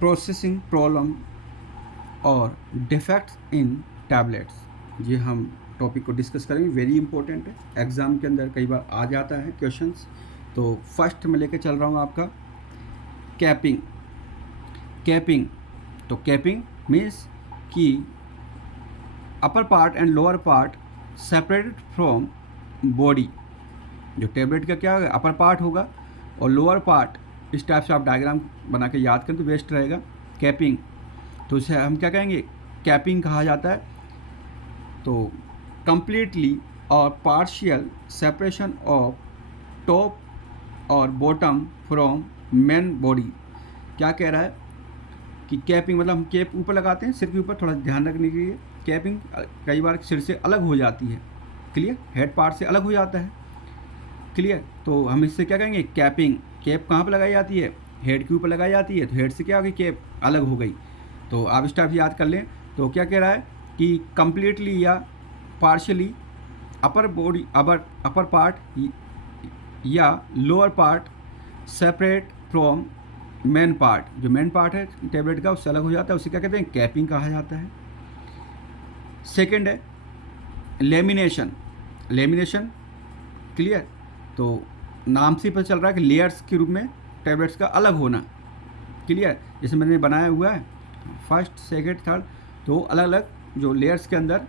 Processing problem और defects in tablets, ये हम टॉपिक को डिस्कस करेंगे। वेरी इंपॉर्टेंट है, एग्ज़ाम के अंदर कई बार आ जाता है क्वेश्चंस। तो फर्स्ट मैं लेके चल रहा हूँ आपका कैपिंग। कैपिंग तो कैपिंग मीन्स कि upper part and lower part separated from body. जो टैबलेट का क्या होगा, अपर पार्ट होगा और लोअर पार्ट, इस टाइप से आप डायग्राम बना के याद करें तो बेस्ट रहेगा। कैपिंग तो इसे हम क्या कहेंगे, कैपिंग कहा जाता है। तो कंप्लीटली और पार्शियल सेपरेशन ऑफ टॉप और बॉटम फ्रॉम मेन बॉडी। क्या कह रहा है कि कैपिंग मतलब हम कैप ऊपर लगाते हैं सिर के ऊपर, थोड़ा ध्यान रखने के लिए। कैपिंग कई बार सिर से अलग हो जाती है, क्लियर, हेड पार्ट से अलग हो जाता है, क्लियर। तो हम इससे क्या कहेंगे, कैपिंग। कैप कहाँ पर लगाई जाती है, हेड के ऊपर लगाई जाती है, तो हेड से क्या हो गई, कैप अलग हो गई। तो आप इस टाइप से याद कर लें। तो क्या कह रहा है कि कंप्लीटली या partially upper body upper part या lower part separate from main part. जो मेन पार्ट है टैबलेट का उससे अलग हो जाता है, उसे क्या कहते हैं, कैपिंग कहा जाता है। सेकंड है लेमिनेशन। Lamination clear. तो नाम से पता चल रहा है कि लेयर्स के रूप में टैबलेट्स का अलग होना, क्लियर। जैसे मैंने बनाया हुआ है फर्स्ट सेकंड थर्ड, तो अलग अलग जो लेयर्स के अंदर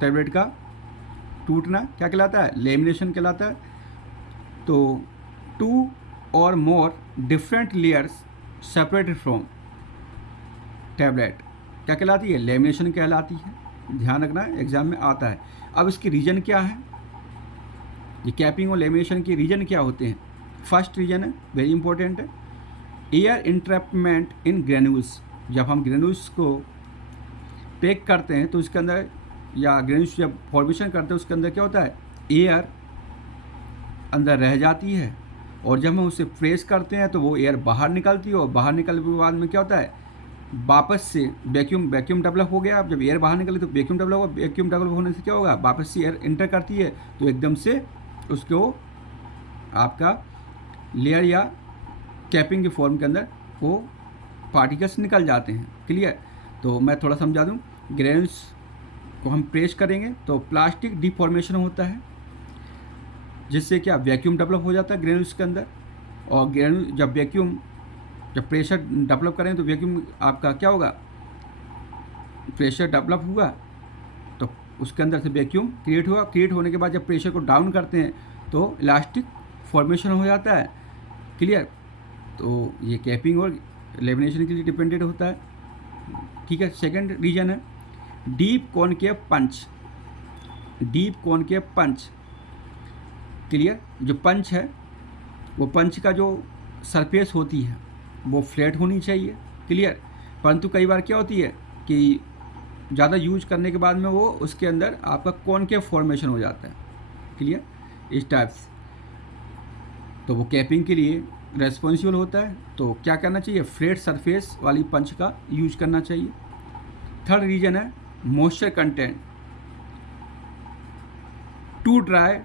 टैबलेट का टूटना क्या कहलाता है, लेमिनेशन कहलाता है। तो टू और more different layers separated from tablet क्या कहलाती है, लेमिनेशन कहलाती है। ध्यान रखना, एग्जाम में आता है। अब इसकी रीजन क्या है, ये कैपिंग और लेमिनेशन के रीजन क्या होते हैं। फर्स्ट रीजन है वेरी इंपॉर्टेंट है, एयर इंट्रैपमेंट इन ग्रेन्यूल्स। जब हम ग्रेन्यूल्स को पैक करते हैं तो उसके अंदर, या ग्रेन्यूल्स जब फॉर्मेशन करते हैं उसके अंदर क्या होता है, एयर अंदर रह जाती है, और जब हम उसे प्रेस करते हैं तो वो एयर बाहर निकलती है, और बाहर निकलने के बाद में क्या होता है, वापस से वैक्यूम डेवलप हो गया। अब जब एयर बाहर निकले तो वैक्यूम डेवलप होगा, वैक्यूम डेवलप होने से क्या होगा, वापस से एयर इंटर करती है, तो एकदम से उसको आपका लेयर या कैपिंग के फॉर्म के अंदर वो पार्टिकल्स निकल जाते हैं, क्लियर। तो मैं थोड़ा समझा दूँ, ग्रेन्यूल्स को हम प्रेस करेंगे तो प्लास्टिक डिफॉर्मेशन होता है, जिससे क्या वैक्यूम डेवलप हो जाता है ग्रेन्यूल्स के अंदर। और ग्रेन्यूल जब प्रेशर डेवलप करें तो वैक्यूम आपका क्या होगा, प्रेशर डेवलप हुआ तो उसके अंदर से वैक्यूम क्रिएट हुआ। क्रिएट होने के बाद जब प्रेशर को डाउन करते हैं तो इलास्टिक फॉर्मेशन हो जाता है, क्लियर। तो ये कैपिंग और लेमिनेशन के लिए डिपेंडेंट होता है, ठीक है। सेकंड रीजन है डीप कॉनकेव पंच। डीप कॉनकेव पंच, क्लियर। जो पंच है वो पंच का जो सरफेस होती है वो फ्लैट होनी चाहिए, क्लियर। परंतु कई बार क्या होती है कि ज़्यादा यूज करने के बाद में वो उसके अंदर आपका कॉनकेव फॉर्मेशन हो जाता है, क्लियर, इस टाइप से। तो वो कैपिंग के लिए रेस्पॉन्सिबल होता है। तो क्या करना चाहिए, फ्लैट सरफेस वाली पंच का यूज करना चाहिए। थर्ड रीजन है मॉइस्चर कंटेंट। टू ड्राई,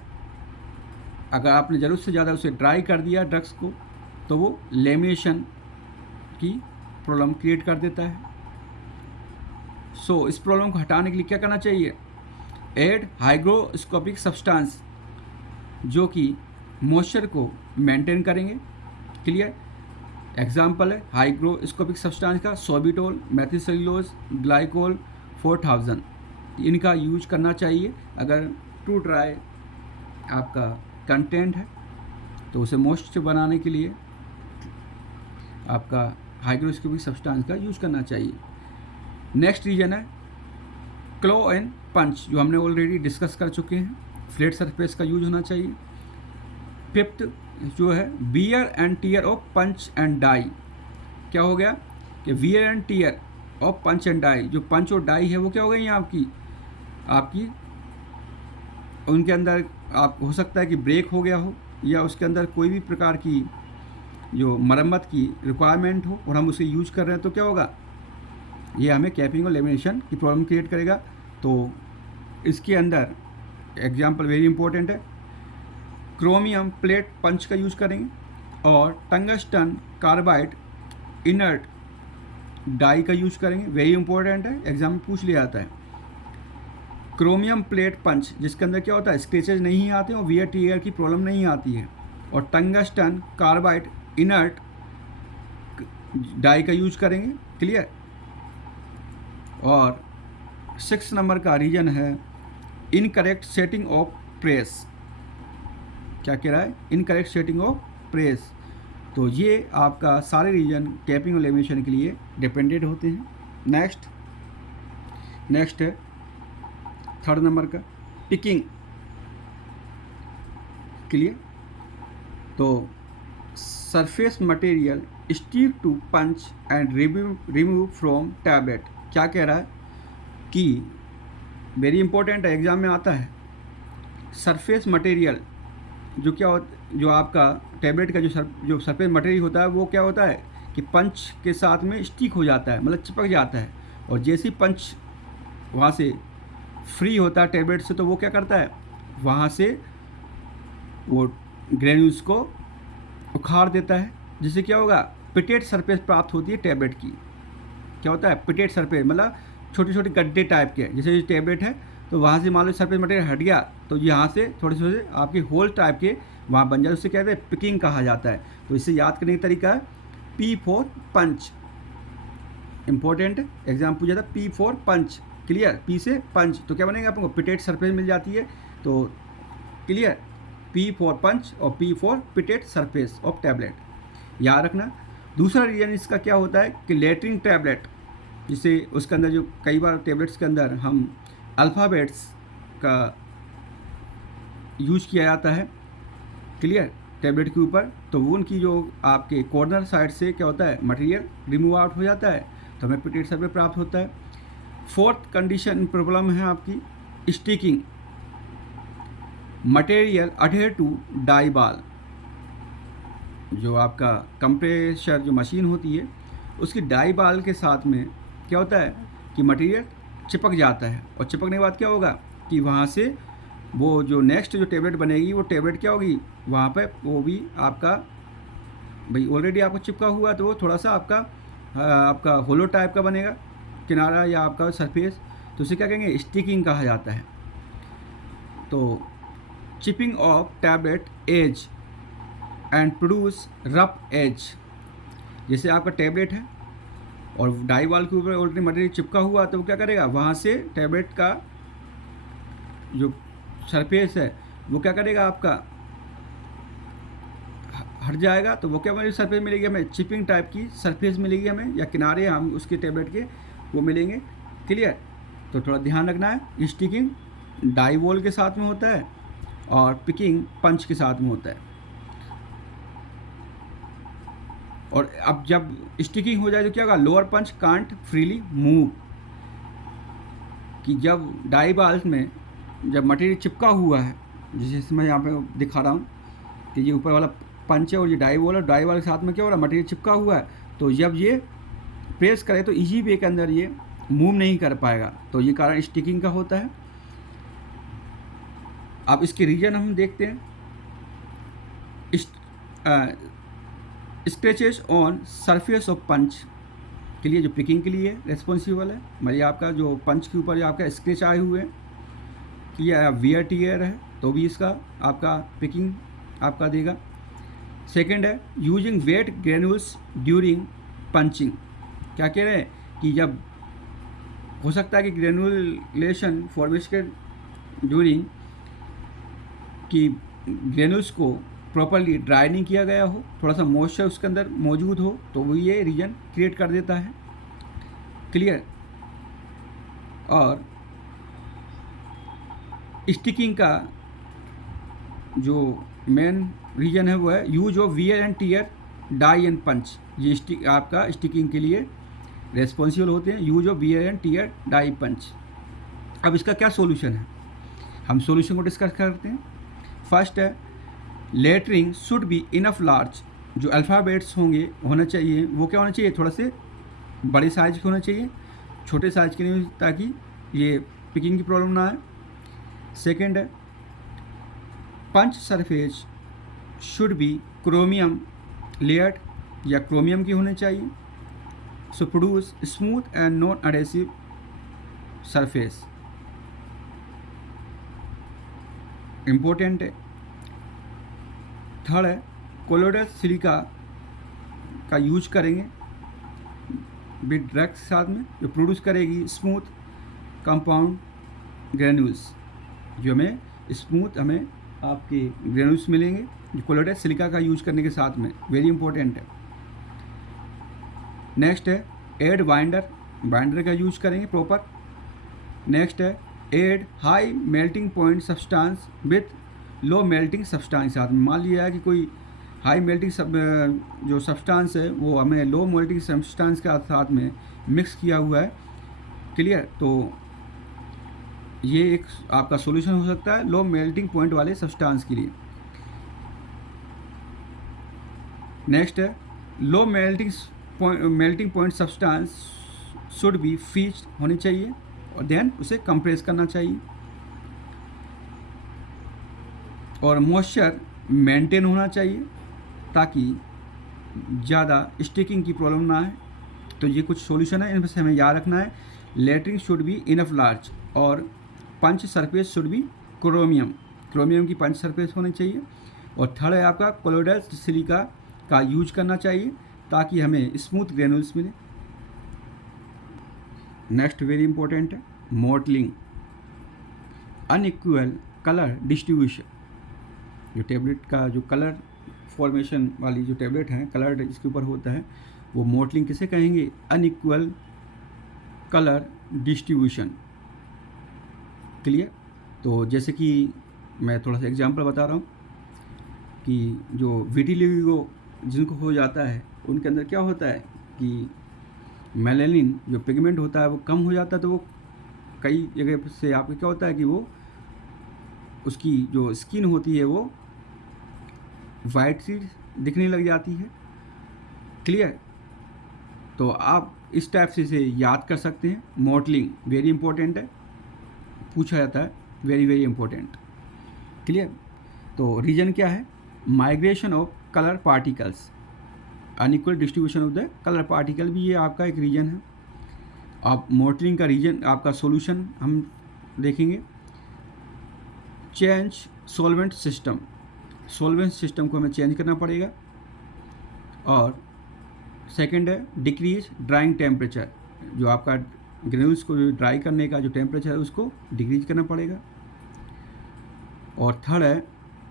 अगर आपने ज़रूरत से ज़्यादा उसे ड्राई कर दिया ड्रग्स को तो वो लेमिनेशन की प्रॉब्लम क्रिएट कर देता है। सो इस प्रॉब्लम को हटाने के लिए क्या करना चाहिए, ऐड हाइग्रोस्कोपिक सब्सटेंस जो कि मॉइस्चर को मेंटेन करेंगे, क्लियर। एग्जाम्पल है हाइग्रोस्कोपिक सब्सटेंस का सोबिटोल, मेथिलसेलुलोज, ग्लाइकोल 4000, इनका यूज करना चाहिए। अगर टू ड्राई आपका कंटेंट है तो उसे मॉइस्चर बनाने के लिए आपका हाइग्रोस्कोपिक सब्सटेंस का यूज करना चाहिए। नेक्स्ट रीजन है क्लो एंड पंच, जो हमने ऑलरेडी डिस्कस कर चुके हैं, फ्लैट सरफेस का यूज होना चाहिए। फिफ्थ जो है wear and tear of punch and die. क्या हो गया कि wear and tear of punch and die, जो पंच और डाई है वो क्या हो गई आपकी उनके अंदर आप हो सकता है कि ब्रेक हो गया हो, या उसके अंदर कोई भी प्रकार की जो मरम्मत की रिक्वायरमेंट हो और हम उसे यूज कर रहे हैं, तो क्या होगा, ये हमें कैपिंग और लेमिनेशन की प्रॉब्लम क्रिएट करेगा। तो इसके अंदर एग्जाम्पल वेरी इंपॉर्टेंट है, क्रोमियम प्लेट पंच का यूज करेंगे और टंगस्टन कार्बाइड इनर्ट डाई का यूज करेंगे, वेरी इंपॉर्टेंट है, एग्जाम में पूछ लिया जाता है। क्रोमियम प्लेट पंच, जिसके अंदर क्या होता है, स्क्रेचेज नहीं आते और वियर टीयर की प्रॉब्लम नहीं आती है। और टंगस्टन कार्बाइड इनर्ट डाई का यूज करेंगे, क्लियर। और 6 नंबर का रीजन है इनकरेक्ट सेटिंग ऑफ प्रेस। क्या कह रहा है, इनकरेक्ट सेटिंग ऑफ प्रेस। तो ये आपका सारे रीजन टैपिंग और लेमिनेशन के लिए डिपेंडेंट होते हैं। नेक्स्ट है 3rd नंबर का पिकिंग, क्लियर। तो surface material stick to punch and remove from tablet. क्या कह रहा है कि वेरी इंपॉर्टेंट है, एग्जाम में आता है। सरफेस मटेरियल जो क्या होता, जो आपका टैबलेट का जो सरफेस मटेरियल होता है वो क्या होता है कि पंच के साथ में स्टिक हो जाता है, मतलब चिपक जाता है। और जैसे ही पंच वहाँ से फ्री होता है टैबलेट से, तो वो क्या करता है, वहाँ से वो ग्रेन्यूल्स को उखाड़ देता है, जिससे क्या होगा, पिटेट सरफेस प्राप्त होती है टैबलेट की। क्या होता है, पिटेट सरफेस, मतलब छोटे छोटे गड्ढे टाइप के। जैसे ये टैबलेट है तो वहाँ से मान लो सरफेस मटेरियल हट गया, तो यहाँ से थोड़े थोड़े आपके होल टाइप के वहाँ बन जाए, उससे कहते हैं पिकिंग कहा जाता है। तो इसे याद करने का तरीका है P for punch, important exam पूछा था, P for punch, clear. P से पंच तो क्या बनेगा, आपको पिटेट सरफेस मिल जाती है, तो क्लियर। P फॉर पंच और P for pitted surface of tablet, याद रखना। दूसरा रीजन इसका क्या होता है कि लेटरिंग टैबलेट, जिसे उसके अंदर जो कई बार टैबलेट्स के अंदर हम अल्फ़ाबेट्स का यूज किया जाता है, क्लियर, टैबलेट के ऊपर, तो वो उनकी जो आपके कॉर्नर साइड से क्या होता है, मटेरियल रिमूव आउट हो जाता है, तो हमें पिटेट सरफेस प्राप्त होता है। 4th कंडीशन प्रॉब्लम है आपकी sticking, material adhere to die wall. जो आपका कंप्रेसर जो मशीन होती है उसकी डाई बाल के साथ में क्या होता है कि मटेरियल चिपक जाता है, और चिपकने के बाद क्या होगा कि वहाँ से वो जो नेक्स्ट जो टैबलेट बनेगी वो टैबलेट क्या होगी, वहाँ पे वो भी आपका भाई ऑलरेडी आपको चिपका हुआ, तो वो थोड़ा सा आपका होलो टाइप का बनेगा किनारा या आपका सरफेस, तो उसे क्या कहेंगे, स्टिकिंग कहा जाता है। तो chipping off tablet edge and produce rough edge, जैसे आपका टैबलेट है और डाई वाल के ऊपर ऑलरेडी मटेरियल चिपका हुआ, तो वो क्या करेगा, वहाँ से टैबलेट का जो सरफेस है वो क्या करेगा, आपका हट जाएगा, तो वो क्या हमारी सरफेस मिलेगी हमें, चिपिंग टाइप की सरफेस मिलेगी हमें, या किनारे हम उसके टैबलेट के वो मिलेंगे, क्लियर। तो थोड़ा ध्यान रखना है, स्टिकिंग डाई वॉल के साथ में होता है और पिकिंग पंच के साथ में होता है। और अब जब स्टिकिंग हो जाए तो क्या होगा, lower punch can't freely move, कि जब डाई बाल्स में जब मटेरियल चिपका हुआ है, जैसे मैं यहाँ पे दिखा रहा हूँ कि ये ऊपर वाला पंच है और ये डाई वॉल है, डाई वॉल के साथ में क्या हो रहा है, मटेरियल चिपका हुआ है, तो जब ये प्रेस करे तो इजी वे के अंदर ये मूव नहीं कर पाएगा, तो ये कारण स्टिकिंग का होता है। अब इसके रीजन हम देखते हैं। स्क्रैचेस ऑन सरफेस ऑफ पंच के लिए जो पिकिंग के लिए रेस्पॉन्सिबल है, मतलब आपका जो पंच के ऊपर जो आपका स्क्रैच आए हुए हैं, कि या वियर टीयर है तो भी इसका आपका पिकिंग आपका देगा। सेकंड है using wet granules during punching. क्या कह रहे हैं कि जब हो सकता है कि ग्रेनुलेशन फॉर्मेशन के ड्यूरिंग कि ग्रेनुल्स को प्रॉपरली ड्राई नहीं किया गया हो, थोड़ा सा मॉइस्चर उसके अंदर मौजूद हो, तो वो ये रीजन क्रिएट कर देता है, क्लियर। और स्टिकिंग का जो मेन रीजन है वो है use of wear and tear die and punch. ये आपका स्टिकिंग के लिए रेस्पॉन्सिबल होते हैं, use of wear and tear die punch. अब इसका क्या सॉल्यूशन है, हम सॉल्यूशन को डिस्कस करते हैं। फर्स्ट है lettering should be enough large, जो अल्फ़ाबेट्स होंगे होना चाहिए वो क्या होना चाहिए, थोड़ा से बड़े साइज के होना चाहिए, छोटे साइज के नहीं, ताकि ये पिकिंग की प्रॉब्लम ना आए। सेकेंड है punch surface should be chromium layered, या क्रोमियम की होनी चाहिए। So produce smooth and non adhesive surface. Important है। थर्ड है कोलोइडल सिलिका का यूज करेंगे विद ड्रग्स के साथ में, जो प्रोड्यूस करेगी स्मूथ कंपाउंड ग्रेन्यूल्स, जो हमें स्मूथ हमें आपके ग्रेन्यूल्स मिलेंगे जो कोलोइडल सिलिका का यूज करने के साथ में, वेरी इंपॉर्टेंट है। नेक्स्ट है एड बाइंडर का यूज करेंगे प्रॉपर। नेक्स्ट है add high melting point substance with low melting substance साथ में। मान लिया है कि कोई हाई मेल्टिंग जो सब्सटेंस है वो हमें लो मेल्टिंग सब्सटेंस के साथ में मिक्स किया हुआ है, क्लियर। तो ये एक आपका सॉल्यूशन हो सकता है लो मेल्टिंग पॉइंट वाले सब्सटेंस के लिए। नेक्स्ट है low melting point substance should be freeze होनी चाहिए और देन उसे कंप्रेस करना चाहिए, और मॉइस्चर मेंटेन होना चाहिए ताकि ज़्यादा स्टिकिंग की प्रॉब्लम ना आए। तो ये कुछ सॉल्यूशन है, इनमें से हमें याद रखना है। Lettering should be enough large और पंच सरफेस शुड बी क्रोमियम की पंच सरफेस होनी चाहिए। और थर्ड है आपका कोलोइडल सिलिका का यूज करना चाहिए ताकि हमें स्मूथ ग्रेनुल्स मिले। नेक्स्ट वेरी इंपॉर्टेंट है मॉडलिंग, अनइक्वल कलर डिस्ट्रीब्यूशन। जो टेबलेट का जो कलर फॉर्मेशन वाली जो टेबलेट है, कलर इसके ऊपर होता है, वो मॉडलिंग किसे कहेंगे? Unequal colour distribution, clear. तो जैसे कि मैं थोड़ा सा एग्जांपल बता रहा हूँ कि जो विटिलिगो जिनको हो जाता है उनके अंदर क्या होता है कि मेलानिन जो पिगमेंट होता है वो कम हो जाता है। तो वो कई जगह से आपको क्या होता है कि वो उसकी जो स्किन होती है वो वाइट सी दिखने लग जाती है, क्लियर। तो आप इस टाइप से इसे याद कर सकते हैं। मॉडलिंग वेरी इंपॉर्टेंट है, पूछा जाता है, वेरी वेरी इंपॉर्टेंट, क्लियर। तो रीजन क्या है? Migration of colour particles, unequal distribution of the colour particle भी ये आपका एक रीजन है। आप मॉडलिंग का रीजन आपका सॉल्यूशन हम देखेंगे। चेंज सॉल्वेंट सिस्टम को हमें चेंज करना पड़ेगा। और सेकंड है डिक्रीज ड्राइंग टेम्परेचर, जो आपका ग्रेन्यूल्स को ड्राई करने का जो टेम्परेचर है उसको डिक्रीज करना पड़ेगा। और थर्ड है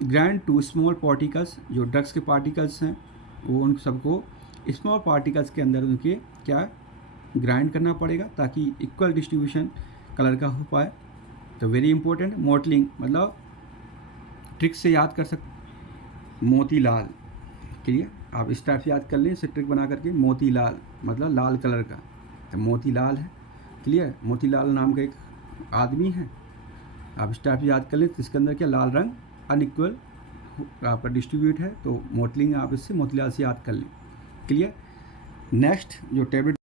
ग्राइंड टू स्मॉल पार्टिकल्स, जो ड्रग्स के पार्टिकल्स हैं वो उन सबको स्मॉल पार्टिकल्स के अंदर उनके क्या ग्राइंड करना पड़ेगा ताकि इक्वल डिस्ट्रीब्यूशन कलर का हो पाए। तो वेरी इंपॉर्टेंट मॉडलिंग, मतलब ट्रिक से याद कर सकते। मोतीलाल, क्लियर, आप इस टाइप से याद कर लें, इसे ट्रिक बना करके। मोतीलाल मतलब लाल कलर का, तो मोतीलाल है, क्लियर। मोतीलाल नाम का एक आदमी है, आप इस टाइप से याद कर लें। तो इसके अंदर क्या लाल रंग अनइक्वल आपका डिस्ट्रीब्यूट है, तो मॉडलिंग आप इससे मोतीलाल से याद कर लें, क्लियर। नेक्स्ट जो टेबलेट